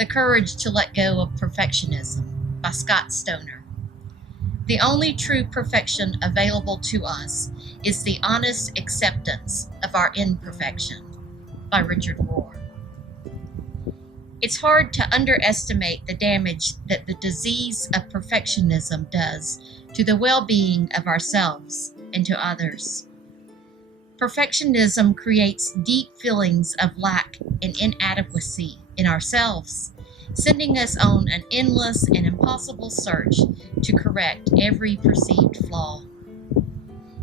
The Courage to Let Go of Perfectionism by Scott Stoner. The only true perfection available to us is the honest acceptance of our imperfection by Richard Rohr. It's hard to underestimate the damage that the disease of perfectionism does to the well-being of ourselves and to others. Perfectionism creates deep feelings of lack and inadequacy in ourselves, sending us on an endless and impossible search to correct every perceived flaw.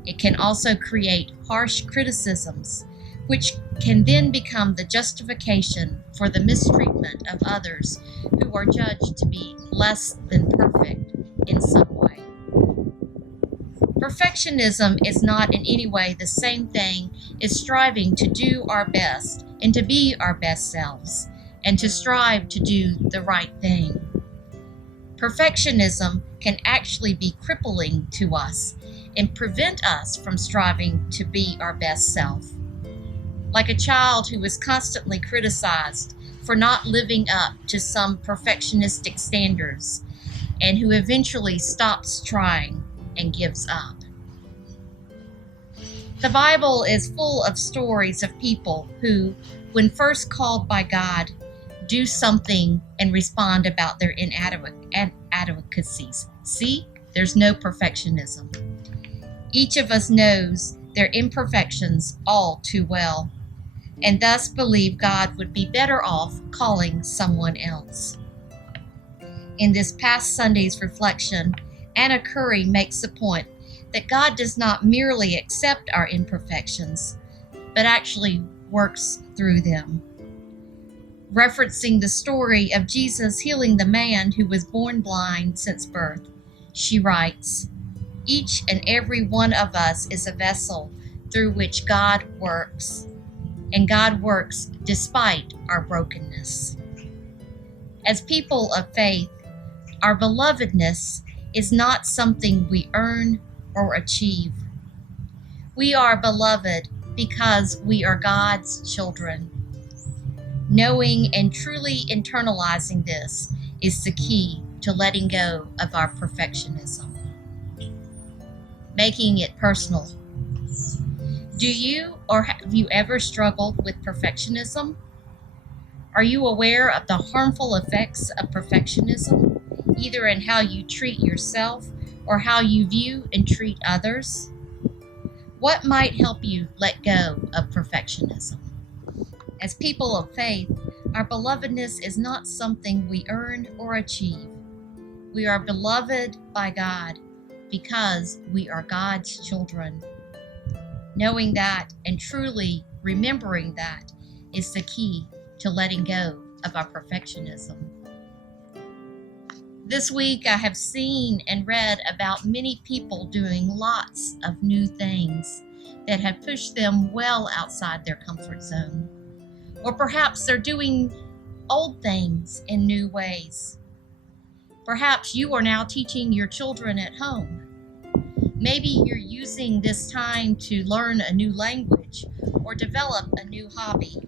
It can also create harsh criticisms, which can then become the justification for the mistreatment of others who are judged to be less than perfect in some way. Perfectionism is not in any way the same thing as striving to do our best and to be our best selves and to strive to do the right thing. Perfectionism can actually be crippling to us and prevent us from striving to be our best self. Like a child who is constantly criticized for not living up to some perfectionistic standards and who eventually stops trying and gives up. The Bible is full of stories of people who, when first called by God, do something and respond about their inadequacies. See, there's no perfectionism. Each of us knows their imperfections all too well, and thus believe God would be better off calling someone else. In this past Sunday's reflection, Anna Curry makes the point that God does not merely accept our imperfections, but actually works through them. Referencing the story of Jesus healing the man who was born blind since birth, she writes, "Each and every one of us is a vessel through which God works, and God works despite our brokenness. As people of faith, our belovedness is not something we earn or achieve. We are beloved because we are God's children. Knowing and truly internalizing this is the key to letting go of our perfectionism." Making it personal. Do you or have you ever struggled with perfectionism? Are you aware of the harmful effects of perfectionism, either in how you treat yourself or how you view and treat others? What might help you let go of perfectionism? As people of faith, our belovedness is not something we earn or achieve. We are beloved by God because we are God's children. Knowing that and truly remembering that is the key to letting go of our perfectionism. This week I have seen and read about many people doing lots of new things that have pushed them well outside their comfort zone. Or perhaps they're doing old things in new ways. Perhaps you are now teaching your children at home. Maybe you're using this time to learn a new language or develop a new hobby.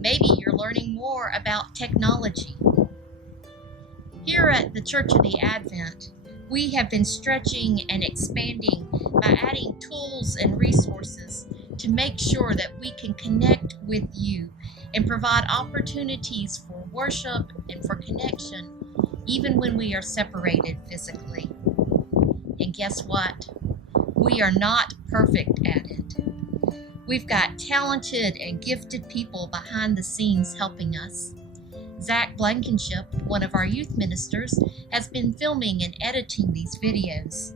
Maybe you're learning more about technology. Here at the Church of the Advent, we have been stretching and expanding by adding tools and resources to make sure that we can connect with you and provide opportunities for worship and for connection, even when we are separated physically. And guess what? We are not perfect at it. We've got talented and gifted people behind the scenes helping us. Zach Blankenship, one of our youth ministers, has been filming and editing these videos.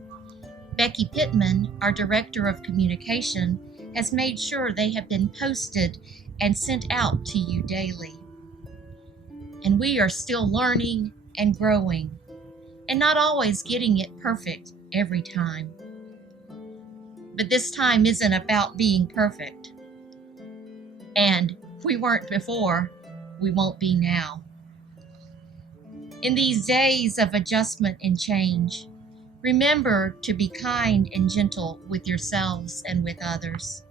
Becky Pittman, our director of communication, has made sure they have been posted and sent out to you daily. And we are still learning and growing, and not always getting it perfect every time. But this time isn't about being perfect. And we weren't before, we won't be now. In these days of adjustment and change, remember to be kind and gentle with yourselves and with others.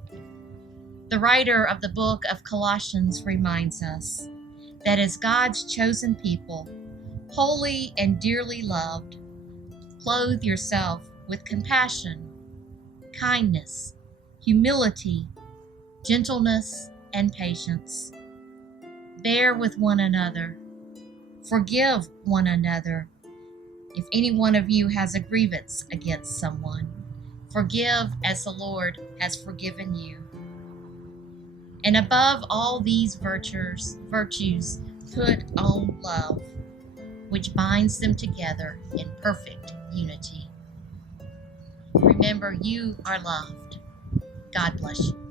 The writer of the book of Colossians reminds us, that as God's chosen people, holy and dearly loved, clothe yourself with compassion, kindness, humility, gentleness, and patience. Bear with one another. Forgive one another. If any one of you has a grievance against someone, forgive as the Lord has forgiven you. And above all these virtues, put on love, which binds them together in perfect unity. Remember, you are loved. God bless you.